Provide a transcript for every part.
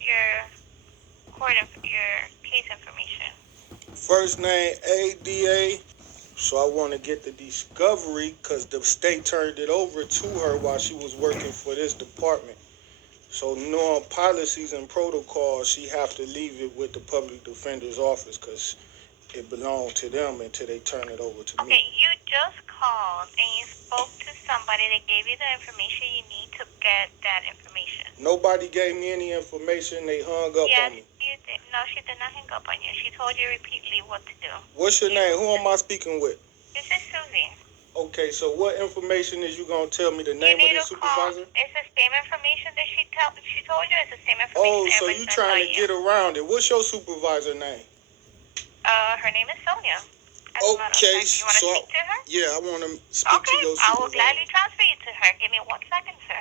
your case information? First name ADA. So I want to get the discovery because the state turned it over to her while she was working for this department. So knowing policies and protocols, she have to leave it with the public defender's office because it belonged to them until they turn it over to me. Okay, you just called and you spoke to somebody that gave you the information you need to get that information. Nobody gave me any information. They hung up on me. Yes, you did. No, she did not hang up on you. She told you repeatedly what to do. What's your name? Who am I speaking with? This is Susie. Okay, so what information is you gonna tell me? The name of the supervisor? It's the same information that she told you. It's the same information. Oh, so you trying to get around it? What's your supervisor name? Her name is Sonia. Okay, you want to speak to her? Yeah, I want to speak to your supervisor. I will gladly transfer you to her. Give me 1 second, sir.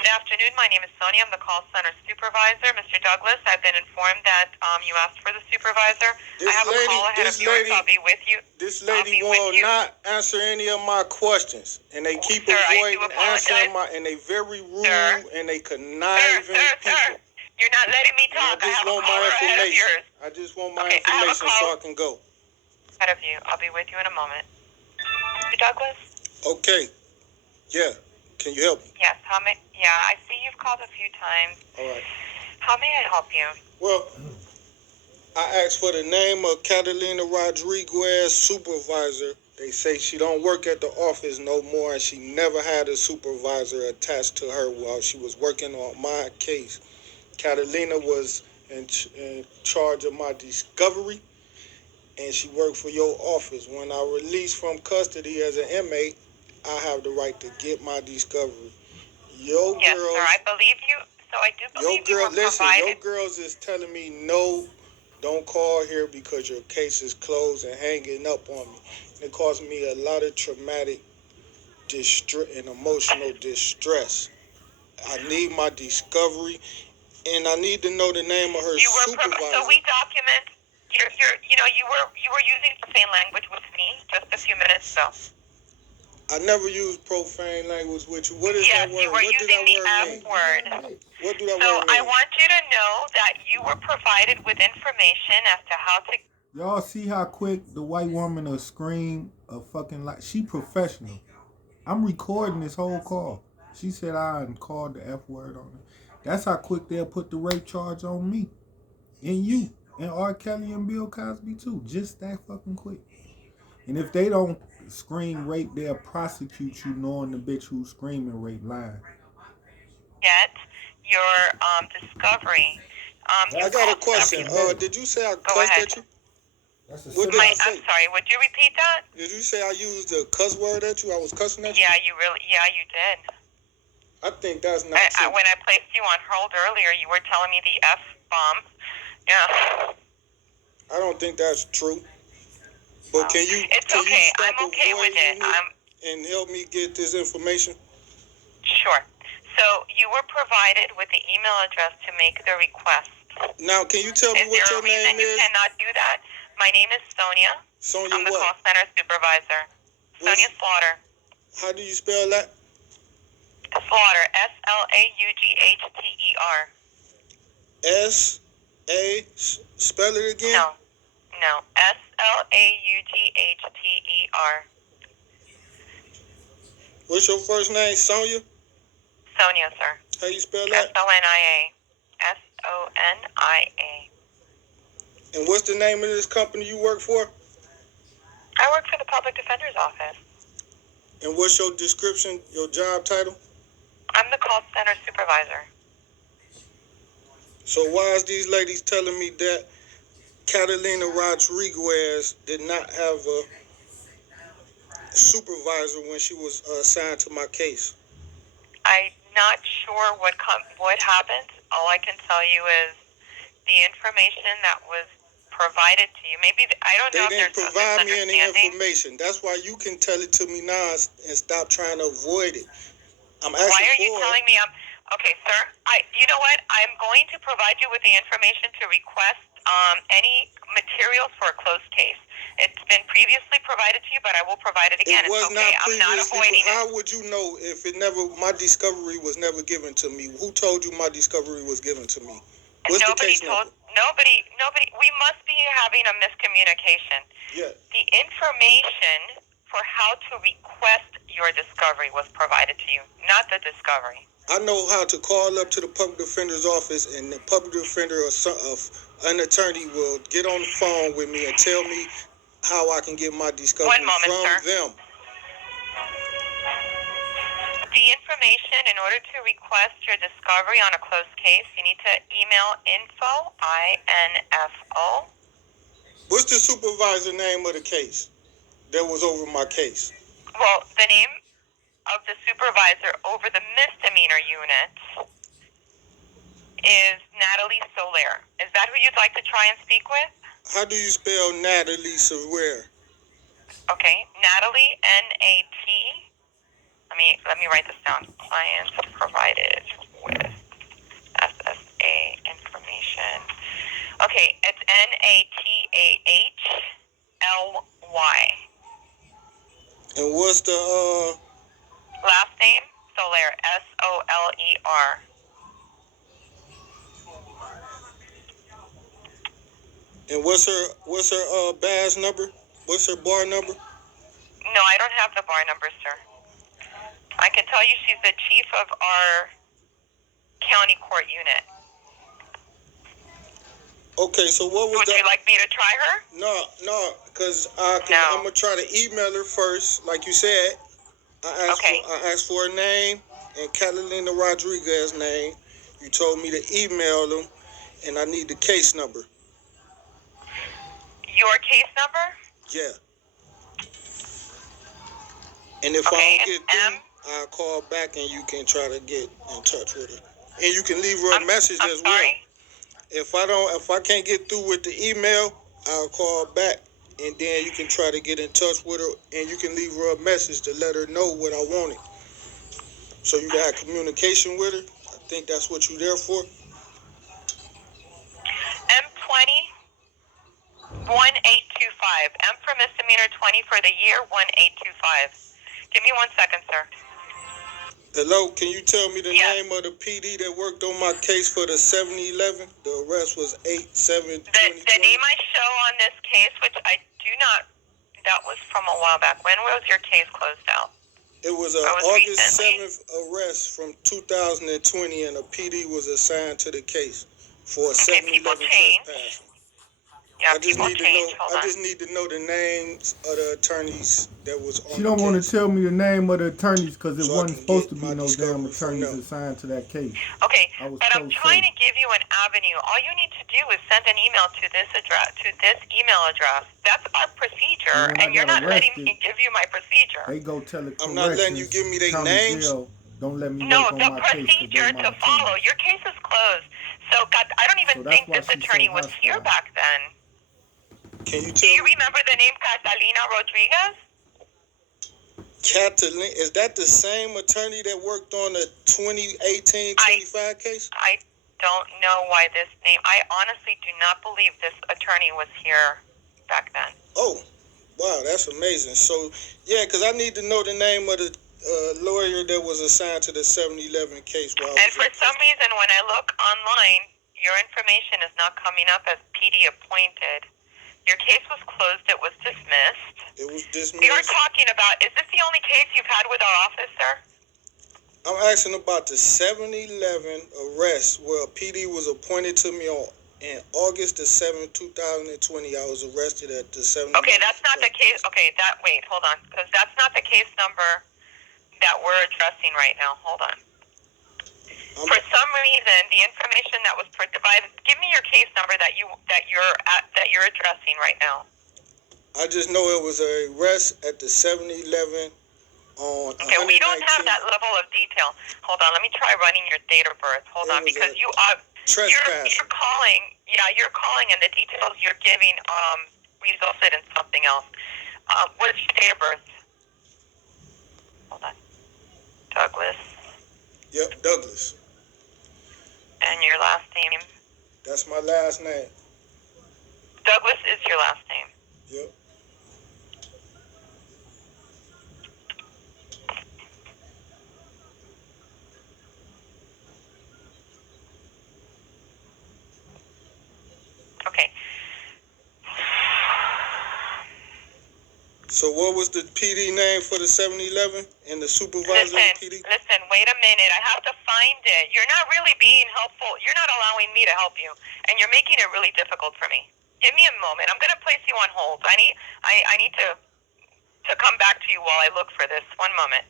Good afternoon. My name is Sonia. I'm the call center supervisor. Mr. Douglas, I've been informed that you asked for the supervisor. I have a call ahead of yours. I'll be with you. This lady will not answer any of my questions, and they keep avoiding answering and they very rude, and they conniving people. You're not letting me talk. I just want my information. I just want my information so I can go. Ahead of you. I'll be with you in a moment. Mr. Douglas? Okay. Yeah. Can you help me? Yes. I see you've called a few times. All right. How may I help you? Well, I asked for the name of Catalina Rodriguez, supervisor. They say she don't work at the office no more, and she never had a supervisor attached to her while she was working on my case. Catalina was in charge of my discovery, and she worked for your office. When I released from custody as an inmate, I have the right to get my discovery. Your yes, girls, sir, I believe you. So I do believe you were provided. Your girls is telling me no, don't call here because your case is closed and hanging up on me. It caused me a lot of traumatic and emotional distress. I need my discovery. And I need to know the name of her supervisor. So we document. You were using profane language with me just a few minutes ago. I never used profane language with you. What is that word? Yes, you were using the F word. What do that so word mean? I want you to know that you were provided with information as to how to. Y'all see how quick the white woman will scream a fucking like she professional. I'm recording this whole call. She said I called the F word on her. That's how quick they'll put the rape charge on me. And you. And R. Kelly and Bill Cosby too. Just that fucking quick. And if they don't scream rape, they'll prosecute you knowing the bitch who's screaming rape lying. Get your discovery. I got a question. Did you say I cussed at you? What did I say? I'm sorry, would you repeat that? Did you say I used a cuss word at you? I was cussing at you? Yeah, you did. I think that's not true. When I placed you on hold earlier, you were telling me the F-bomb. Yeah. I don't think that's true. But can you stop I'm okay with it. And help me get this information? Sure. So you were provided with the email address to make the request. Now, can you tell me what your name is? You cannot do that. My name is Sonia. Sonia I'm the what? call center supervisor. Sonia Slaughter. How do you spell that? Slaughter. Slaugher. S-A, spell it again? No. Slaugher. What's your first name, Sonia? Sonia, sir. How you spell that? Sonia. And what's the name of this company you work for? I work for the public defender's office. And what's your description, your job title? I'm the call center supervisor. So why is these ladies telling me that Catalina Rodriguez did not have a supervisor when she was assigned to my case? I'm not sure what happened. All I can tell you is the information that was provided to you. Maybe I don't know. They didn't provide me any information. That's why you can tell it to me now and stop trying to avoid it. I'm asking. Why are you telling me? Okay, sir. You know what? I'm going to provide you with the information to request any materials for a closed case. It's been previously provided to you, but I will provide it again. It was it's okay. not I'm not previously. avoiding How it. would you know if it never? My discovery was never given to me. Who told you my discovery was given to me? What's the case number? Nobody. We must be having a miscommunication. Yeah. The information for how to request your discovery was provided to you, not the discovery. I know how to call up to the public defender's office, and the public defender or an attorney will get on the phone with me and tell me how I can get my discovery One moment, from sir. them. The information, in order to request your discovery on a closed case, you need to email info, I-N-F-O. What's the supervisor name of the case that was over my case? Well, the name of the supervisor over the misdemeanor unit is Natalie Soler. Is that who you'd like to try and speak with? How do you spell Natalie Soler? Okay, Natalie, N-A-T. Let me write this down. Clients provided with SSA information. Okay, it's N-A-T-A-H-L-Y. And what's the Last name? Soler, S-O-L-E-R. and what's her badge number? What's her bar number? No, I don't have the bar number, sir. I can tell you she's the chief of our county court unit. Okay, so what was Would you like me to try her? No, because I'm gonna try to email her first, like you said. I asked for her name and Catalina Rodriguez's name. You told me to email them, and I need the case number. Your case number? Yeah. And if I don't get through, I'll call back and you can try to get in touch with her. And you can leave her a message as well. If I can't get through with the email, I'll call back, and then you can try to get in touch with her, and you can leave her a message to let her know what I wanted. So you got communication with her. I think that's what you're there for. M20 1825. M for misdemeanor, 20 for the year, 1825. Give me 1 second, sir. Hello, can you tell me the name of the PD that worked on my case for the 7-11? The arrest was 8/7/2020. The name I show on this case, which I do not, that was from a while back. When was your case closed out? It was an August 7th arrest from 2020, and a PD was assigned to the case for a 7-11 trespass. Yeah, I just need to know the names of the attorneys that was on the case. She don't want to tell me the name of the attorneys because it wasn't supposed to be no damn attorneys assigned to that case. Okay, but I'm trying to give you an avenue. All you need to do is send an email to this address, email address. That's our procedure, and you're not letting me give you my procedure. They go tell it. I'm not letting you give me their names. Don't let me No, the procedure to follow. Your case is closed. So, God, I don't even think this attorney was here back then. Can you tell Do you remember the name Catalina Rodriguez? Catalina, is that the same attorney that worked on the 2018-25 case? I don't know why this name. I honestly do not believe this attorney was here back then. Oh, wow, that's amazing. So, yeah, because I need to know the name of the lawyer that was assigned to the 7-11 case. And for some reason, when I look online, your information is not coming up as PD appointed. Your case was closed. It was dismissed. It was dismissed. We were talking about, is this the only case you've had with our office, sir? I'm asking about the 7-11 arrest where PD was appointed to me in August the 7th, 2020. I was arrested at the 7-11. Okay, that's not the case. Okay, wait, hold on. Because that's not the case number that we're addressing right now. Hold on. For some reason, the information that was provided. Give me your case number that you're addressing right now. I just know it was an arrest at the 7-11 on. Okay, we don't have that level of detail. Hold on, let me try running your date of birth. Hold on, because you're calling. Yeah, you're calling, and the details you're giving resulted in something else. What's your date of birth? Hold on, Douglas. Yep, Douglas. And your last name? That's my last name. Douglas is your last name. Yep. Okay. So what was the PD name for the 7-Eleven and the supervisor of the PD? Listen, wait a minute. I have to find it. You're not really being helpful. You're not allowing me to help you, and you're making it really difficult for me. Give me a moment. I'm going to place you on hold. I need to come back to you while I look for this. One moment.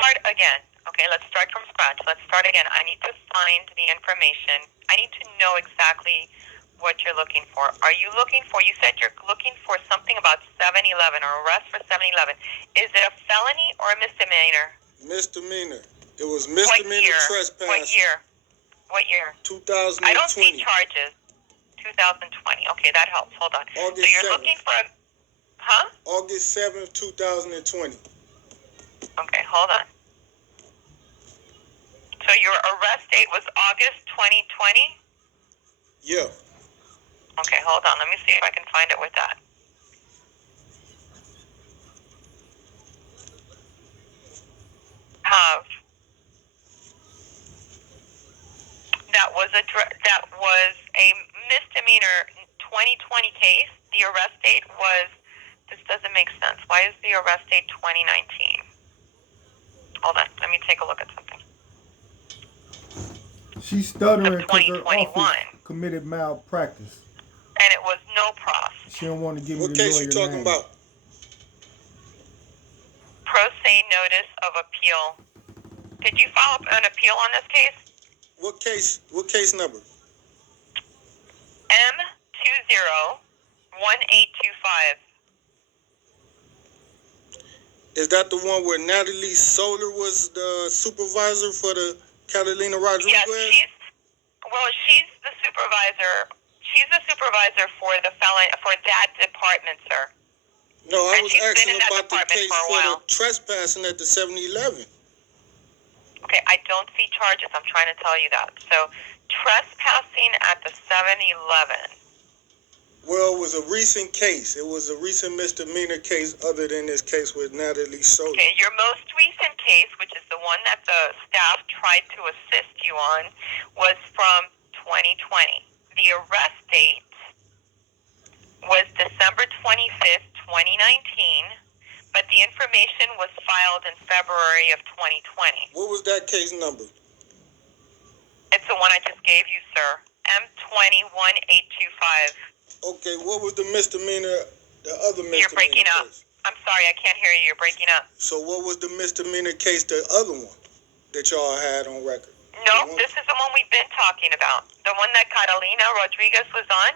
Start again. Okay, let's start from scratch. Let's start again. I need to find the information. I need to know exactly what you're looking for. Are you looking for, you said you're looking for something about 7-Eleven or arrest for 7-Eleven. Is it a felony or a misdemeanor? Misdemeanor. It was misdemeanor trespassing. What year? What year? 2020. I don't see charges. 2020. Okay, that helps. Hold on. August so you're 7th. looking for a, huh? August 7th, 2020. Okay, hold on. So your arrest date was August 2020? Yeah. Okay, hold on. Let me see if I can find it with that. That was a misdemeanor 2020 case. The arrest date was. This doesn't make sense. Why is the arrest date 2019? Hold on. Let me take a look at something. She's stuttering because her office committed malpractice. And it was no prof. She don't want to give me the lawyer name. What case you talking about? Pro se notice of appeal. Did you file an appeal on this case? What case? What case number? M201825. Is that the one where Natalie Solar was the supervisor for the Catalina Rodriguez? Yes, she's the supervisor. She's the supervisor for that department, sir. No, I was asking about the case for the trespassing at the 7-Eleven. Okay, I don't see charges. I'm trying to tell you that. So, trespassing at the 7-Eleven. Well, it was a recent case. It was a recent misdemeanor case other than this case with Natalie Solar. Okay, your most recent case, which is the one that the staff tried to assist you on, was from 2020. The arrest date was December 25th, 2019, but the information was filed in February of 2020. What was that case number? It's the one I just gave you, sir. M201825. Okay, what was the misdemeanor, the other misdemeanor You're breaking up. case? I'm sorry, I can't hear you. You're breaking up. So what was the misdemeanor case, the other one that y'all had on record? No, this is the one we've been talking about. The one that Catalina Rodriguez was on.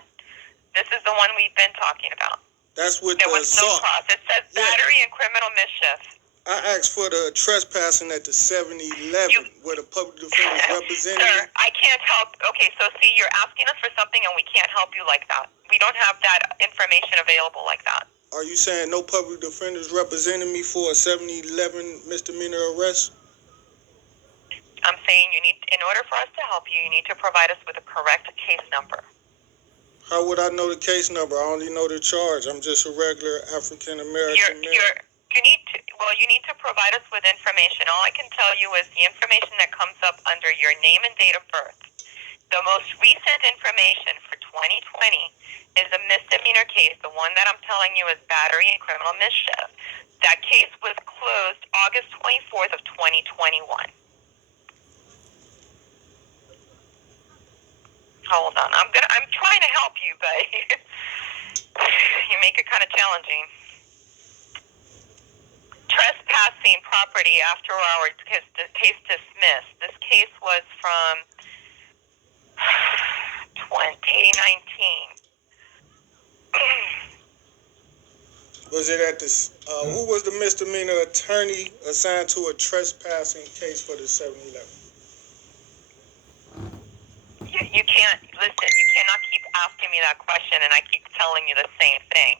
This is the one we've been talking about. That's with there the was no cross. It says battery and criminal mischief. I asked for the trespassing at the 7-Eleven where the public defender's representative. Sir, I can't help. Okay, so see, you're asking us for something and we can't help you like that. We don't have that information available like that. Are you saying no public defenders represented me for a 7-Eleven misdemeanor arrest? I'm saying in order for us to help you, you need to provide us with a correct case number. How would I know the case number? I only know the charge. I'm just a regular African American man. You need to provide us with information. All I can tell you is the information that comes up under your name and date of birth. The most recent information for 2020 is a misdemeanor case. The one that I'm telling you is battery and criminal mischief. That case was closed August 24th of 2021. Hold on. I'm trying to help you, but you make it kind of challenging. Trespassing property after hours, case dismissed. This case was from 2019. Was it at this? Who was the misdemeanor attorney assigned to a trespassing case for the 7-Eleven? You can't listen. You cannot keep asking me that question, and I keep telling you the same thing.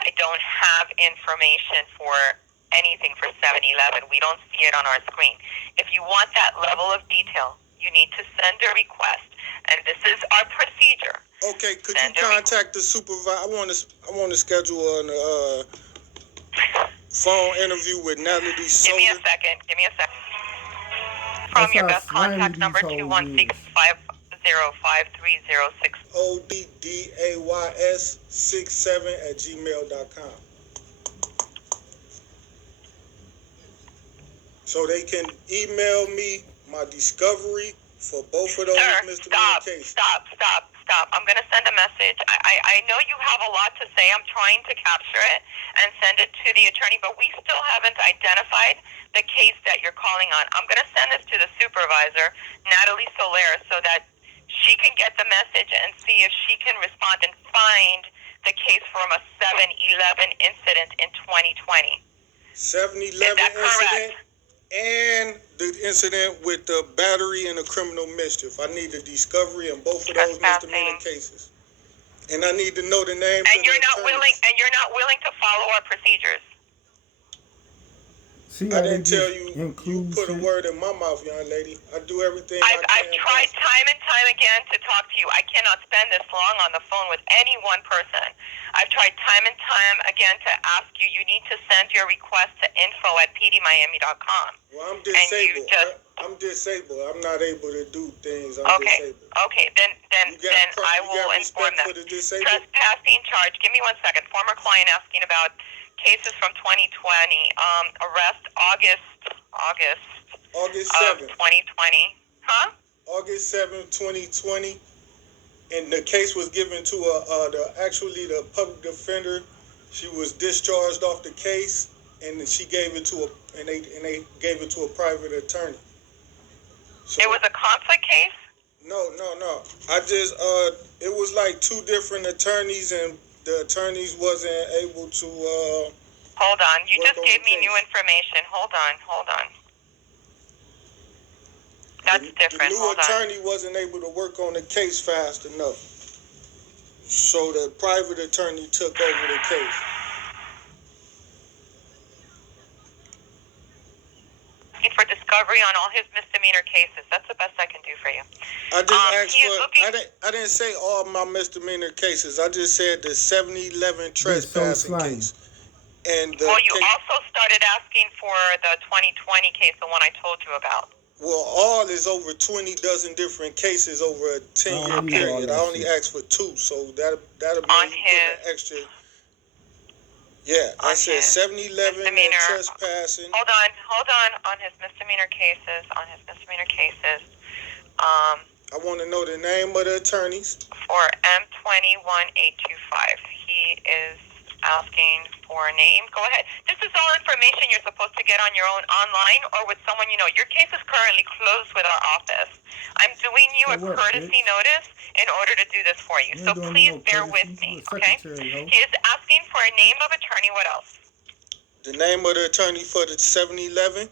I don't have information for anything for 7-Eleven. We don't see it on our screen. If you want that level of detail, you need to send a request, and this is our procedure. Okay, could you contact the supervisor? I want to schedule a phone interview with Natalie Soder. Give me a second. From your best contact number 216-505-3006. ODDAYS67@gmail.com. So they can email me my discovery for both of those misdemeanor cases. Stop. I'm going to send a message. I know you have a lot to say. I'm trying to capture it and send it to the attorney, but we still haven't identified the case that you're calling on. I'm going to send this to the supervisor, Natalie Soler, so that she can get the message and see if she can respond and find the case from a 7-11 incident in 2020. 7-11 incident? And the incident with the battery and the criminal mischief. I need a discovery in both of those misdemeanor cases, and I need to know the names. And you're not willing. And you're not willing to follow our procedures. See, I didn't tell you. You put a word in my mouth, young lady. I do everything. I've tried time and time again to talk to you. I cannot spend this long on the phone with any one person. I've tried time and time again to ask you. You need to send your request to info@pdmiami.com. Well, I'm disabled. I'm disabled. I'm not able to do things. I'm disabled. Okay. Then I will inform them. Trespassing charge. Give me 1 second. Former client asking about cases from 2020. Arrest August 7th. 2020. Huh? August 7th, 2020. And the case was given to the public defender. She was discharged off the case, and she gave it to they gave it to a private attorney. So, it was a conflict case? No. I just it was like two different attorneys, and the attorneys wasn't able to hold on. You just gave me new information. Hold on. That's different. The new attorney wasn't able to work on the case fast enough. So the private attorney took over the case. For discovery on all his misdemeanor cases. That's the best I can do for you. I didn't say all my misdemeanor cases. I just said the 7-11 trespassing case. And you also started asking for the 2020 case, the one I told you about. Well, all is over 20 dozen different cases over a 10-year period. I only asked for 2, so that'll mean you put an extra. Yeah, I said 7-11 and trespassing. Hold on. On his misdemeanor cases. I want to know the name of the attorneys. For M21825, he is asking for a name. Go ahead. This is all information you're supposed to get on your own online or with someone you know. Your case is currently closed with our office. I'm doing you a courtesy notice in order to do this for you. So please bear with me, okay? He is asking for a name of attorney. What else? The name of the attorney for the 7-11?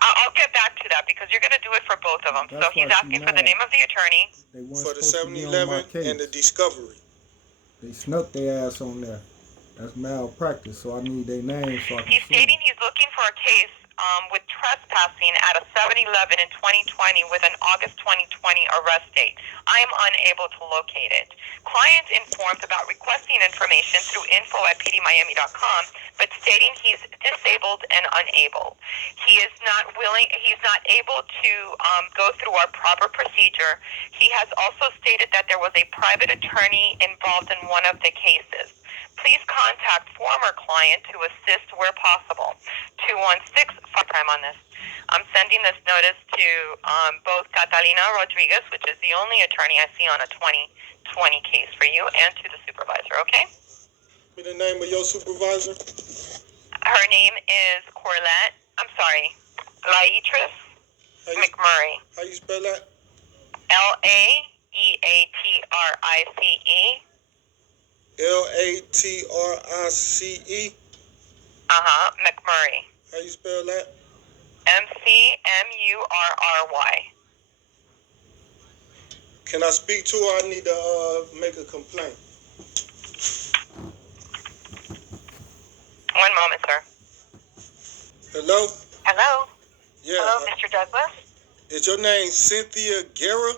I'll get back to that because you're going to do it for both of them. So he's asking for the name of the attorney. For the 7-11 and the discovery. They snuck their ass on there. That's malpractice, so I need their name. So he's stating he's looking for a case with trespassing at a 7-11 in 2020 with an August 2020 arrest date. I am unable to locate it. Client informed about requesting information through info@pdmiami.com, but stating he's disabled and unable. He's not able to go through our proper procedure. He has also stated that there was a private attorney involved in one of the cases. Please contact former client to assist where possible. 216, time on this. I'm sending this notice to both Catalina Rodriguez, which is the only attorney I see on a 2020 case for you, and to the supervisor, okay? Give me the name of your supervisor. Her name is Laetris McMurray. How you spell that? Laeatrice. Latrice. McMurray. How you spell that? McMurry. Can I speak to her? I need to make a complaint. One moment, sir. Hello? Hello? Yeah. Hello, Mr. Douglas? Is your name Cynthia Guerra?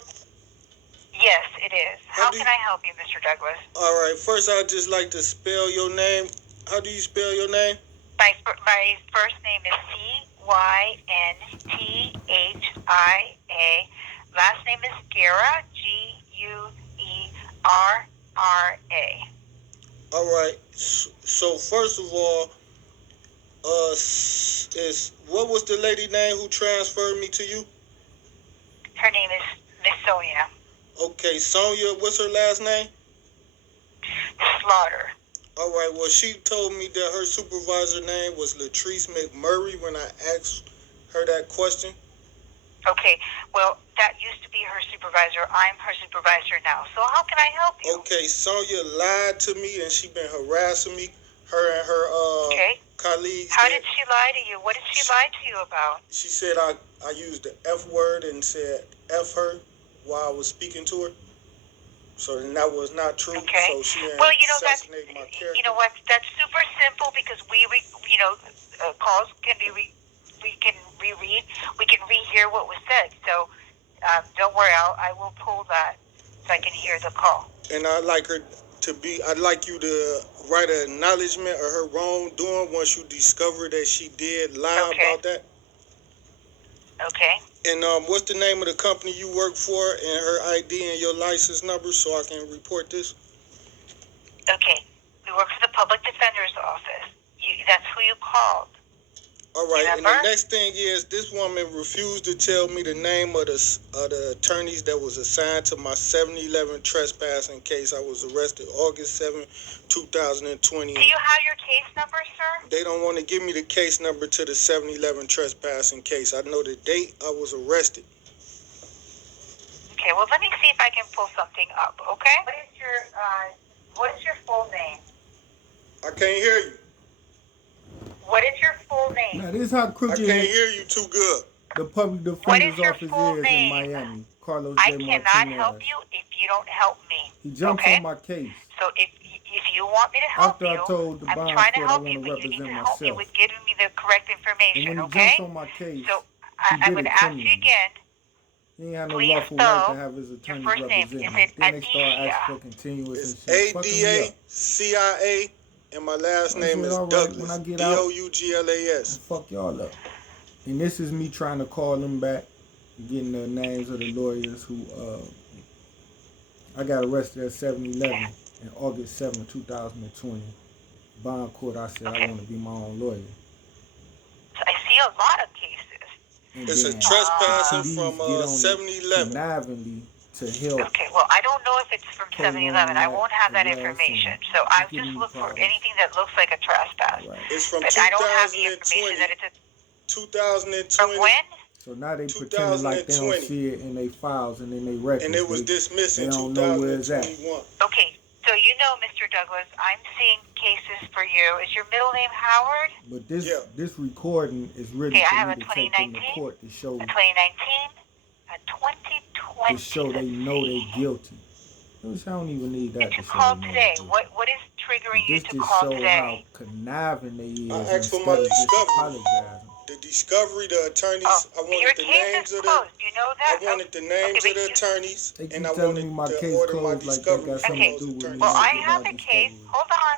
Yes, it is. How can I help you, Mr. Douglas? All right. First, I'd just like to spell your name. How do you spell your name? My first name is Cynthia. Last name is Guerra, Guerra. All right. So first of all, what was the lady name who transferred me to you? Her name is Miss Sonia. Okay, Sonia. What's her last name? Slaughter. All right. Well, she told me that her supervisor name was Latrice McMurray when I asked her that question. Okay. Well, that used to be her supervisor. I'm her supervisor now. So how can I help you? Okay, Sonia lied to me and she been harassing me. Her and her colleagues. How did she lie to you? What did she lie to you about? She said I used the F word and said F her while I was speaking to her. So then that was not true. Okay. So she assassinated my character. You know what? That's super simple because calls can be we can reread, we can rehear what was said. So don't worry, I will pull that so I can hear the call. And I'd like you to write an acknowledgement of her wrongdoing once you discover that she did lie about that. Okay. And what's the name of the company you work for and her ID and your license number so I can report this? Okay. We work for the Public Defender's Office. That's who you called. All right, Remember? And the next thing is this woman refused to tell me the name of the attorneys that was assigned to my 7-Eleven trespassing case. I was arrested August 7, 2020. Do you have your case number, sir? They don't want to give me the case number to the 7-Eleven trespassing case. I know the date I was arrested. Okay, well, let me see if I can pull something up, okay? What is your full name? I can't hear you. What is your full name? Now, this is how crooked I can't hear you too good. The public defender's office is in Miami. Carlos I J. cannot Martinez. help you if you don't help me. He jumps on my case. So if you want me to help After I told the I'm bond trying to court I help want you, to but you need to represent help me myself. with giving me the correct information, And when he okay? jumps on my case, so he I'm did going it to ask you criminally. again. He ain't had no Please lawful right to spell have his attorneys your first name. represent him. Is it Then they start Adia? asking for continuous It's and shit. Fucking me up. ADACIA, and my last name is all right, Douglas. when I get out, DOUGLAS. fuck y'all up. And this is me trying to call them back, getting the names of the lawyers who I got arrested at 7-Eleven in August 7, 2020. Bond court, I said I want to be my own lawyer. I see a lot of cases. And it's then a trespasser police from get on 7-Eleven. Connivingly to help. Okay, well, I don't know if it's from 7-Eleven. I won't have that information. So I just look for anything that looks like a trespass. Right. It's from but 2020. I don't have the information that it's 2020. From when? So now they pretend like they don't see it in their files and in their records. And it was dismissed in 2021. They don't know where it's at. Okay, so you know, Mr. Douglas, I'm seeing cases for you. Is your middle name Howard? But this recording is really I for have me a to take them to 2019, court to show, a 2019, a 2020. to show they know they guilty. Which I don't even need that Did you to show call they know today? they What is triggering you this to just call show today? how conniving they is I asked for instead my of just discovery. apologizing. The discovery, the attorneys, I your wanted the case names is of the closed. You know that? I wanted the names of the attorneys, They keep and I telling wanted me my to case order my closed like they discovery got from something those to do with me. attorneys. Well, I Not have a getting my case. discovery. Hold on.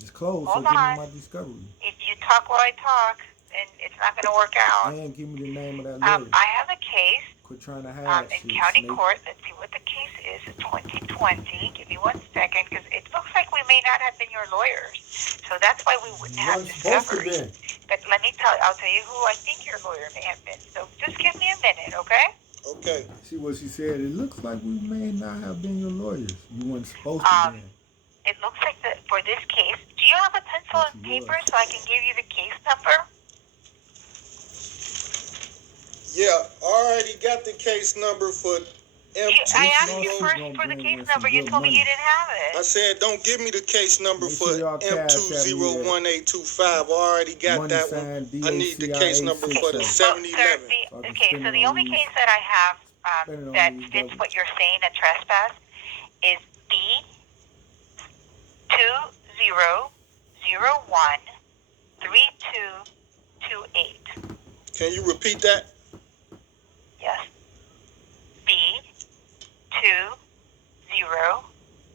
It's closed, Hold so give me on. my discovery. If you talk while I talk, then it's not going to work out. And give me the name of that lawyer. I have a case Quit trying to hide in shit, county snake. court. Let's see what the case is. It's 2020. Give me 1 second, because it looks like we may not have been your lawyers. So that's why we wouldn't have discovery. But I'll tell you who I think your lawyer may have been. So just give me a minute, okay? Okay. See what she said? It looks like we may not have been your lawyers. You weren't supposed to be. It looks like for this case, do you have a pencil and paper so I can give you the case number? Yeah, I already got the case number for M201. I asked you first for the case number. You told me you didn't have it. I said, don't give me the case number Make for sure y'all M201825. I already got that one. I need the case number for the 7-Eleven. Okay, so the only case that I have that fits what you're saying, a trespass, is B20013228. Can you repeat that? Yes. B20013228. 0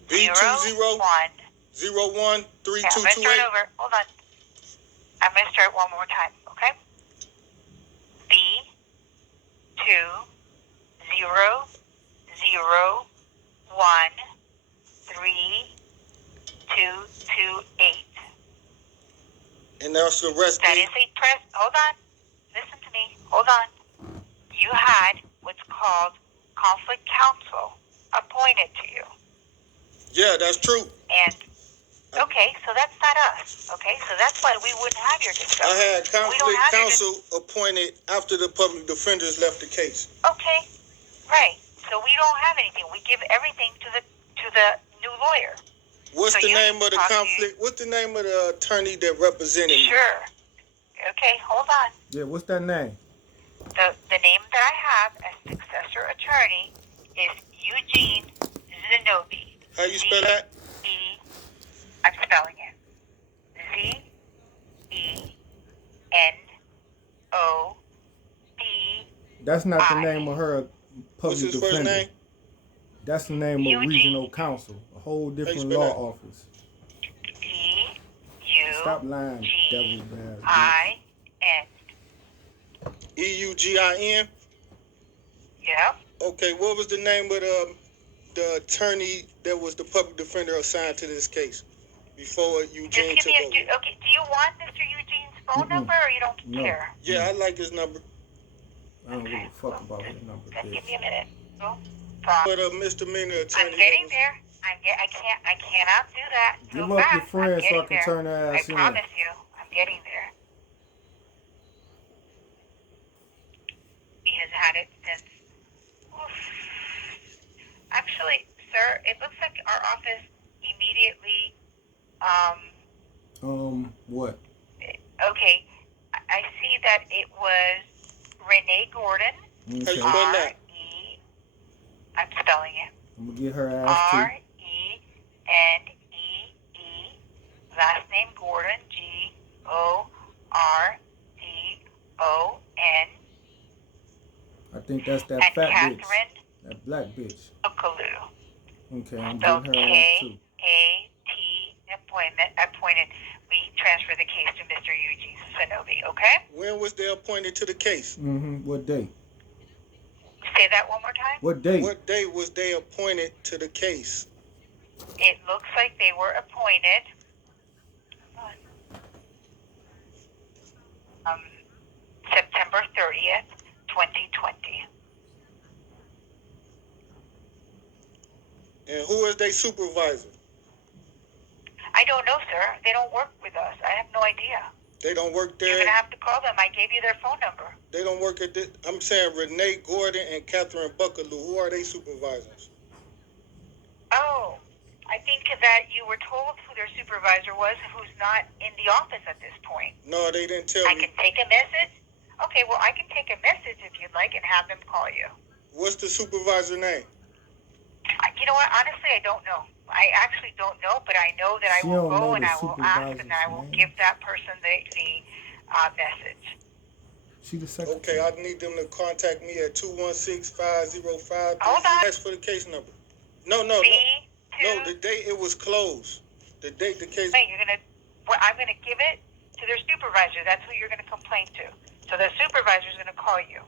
B20 1. 01 Yeah, I'm gonna start over. Hold on. I'm gonna start one more time. Okay. B20 0 1 3 2 2 8. And that's the rest. That is a press. Hold on. Listen to me. Hold on. You had what's called conflict counsel appointed to you. Yeah, that's true. And okay, so that's not us. Okay, so that's why we wouldn't have your discovery. I had conflict counsel appointed after the public defenders left the case. Okay, right. So we don't have anything. We give everything to the new lawyer. What's the name of the conflict? What's the name of the attorney that represented me? Sure. Okay, hold on. Yeah, what's that name? The name that I have as successor attorney is Eugene Zenobi. How you spell that? I'm spelling it. ZENOB. That's not the name of her public defender. What's his first name? That's the name of regional counsel, a whole different law office. Stop lying, devil bad. EUGIN? Yeah. Okay, what was the name of the attorney that was the public defender assigned to this case before Eugene took over? Okay, do you want Mr. Eugene's phone number or you don't care? Yeah, I like his number. I don't give a fuck about his number. Just give me a minute. But misdemeanor attorney. I'm getting there. I cannot do that. Give up your friend so I can turn her ass in. I promise you, I'm getting there. He has had it since. Actually, sir, it looks like our office immediately. What? Okay, I see that it was Renee Gordon. Okay. How you spell that? I'm spelling it. I'm gonna get her ass too. RENEE. Last name Gordon. GORDON. I think that's that and fat Catherine bitch. That black bitch. Okalu. Okay, I'm So getting her ass too. KAT appointed. We transfer the case to Mr. Eugene Zenobi, okay? When was they appointed to the case? What day? Say that one more time. What day? What day was they appointed to the case? It looks like they were appointed September 30th, 2020. And who is their supervisor? I don't know, sir. They don't work with us. I have no idea. They don't work there? You're going to have to call them. I gave you their phone number. They don't work at this. I'm saying Renee Gordon and Catherine Buckaloo. Who are they supervisors? Oh, I think that you were told who their supervisor was, who's not in the office at this point. No, they didn't tell me. I can take a message? Okay, well, I can take a message if you'd like and have them call you. What's the supervisor name? You know what? Honestly, I don't know. I actually don't know, but I know that I will go and I will ask and I will give that person the message. She the secretary. Okay, I need them to contact me at 216-505. Hold on. Ask for the case number. No. No, the date it was closed. The date the case. Wait, I'm gonna give it to their supervisor. That's who you're gonna complain to. So the supervisor is gonna call you.